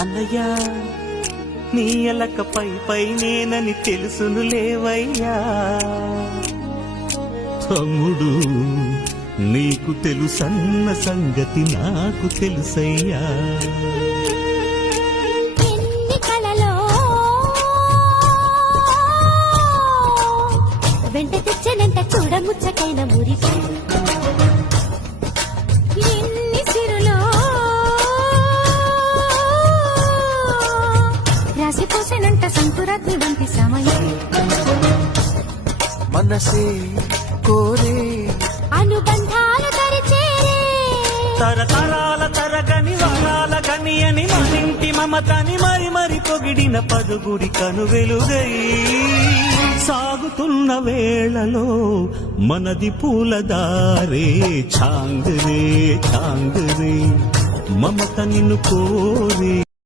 అన్నయ్యా నీ ఎలక పై నేనని తెలుసును లేవయ్యా. తమ్ముడు నీకు తెలుసన్న సంగతి నాకు తెలుసయ్యా. వెంట తెచ్చనంట చూడముచ్చకైన మురికి ఎన్ని సిరులో రాసిపోసేనంట సంకురాత్రి వంటి సమయం. మనసే కోరే అనుబంధాలు తరిచేరే తరతరాల తరగని వరాల గని అని మనింటి మమతని మరి పొగిడిన పదుగుడి కనువెలుగై సాగుతున్న వేళలో మనది పూలదారే ఛాంగరే ఛాంగరే మమత నిన్ను కోరే.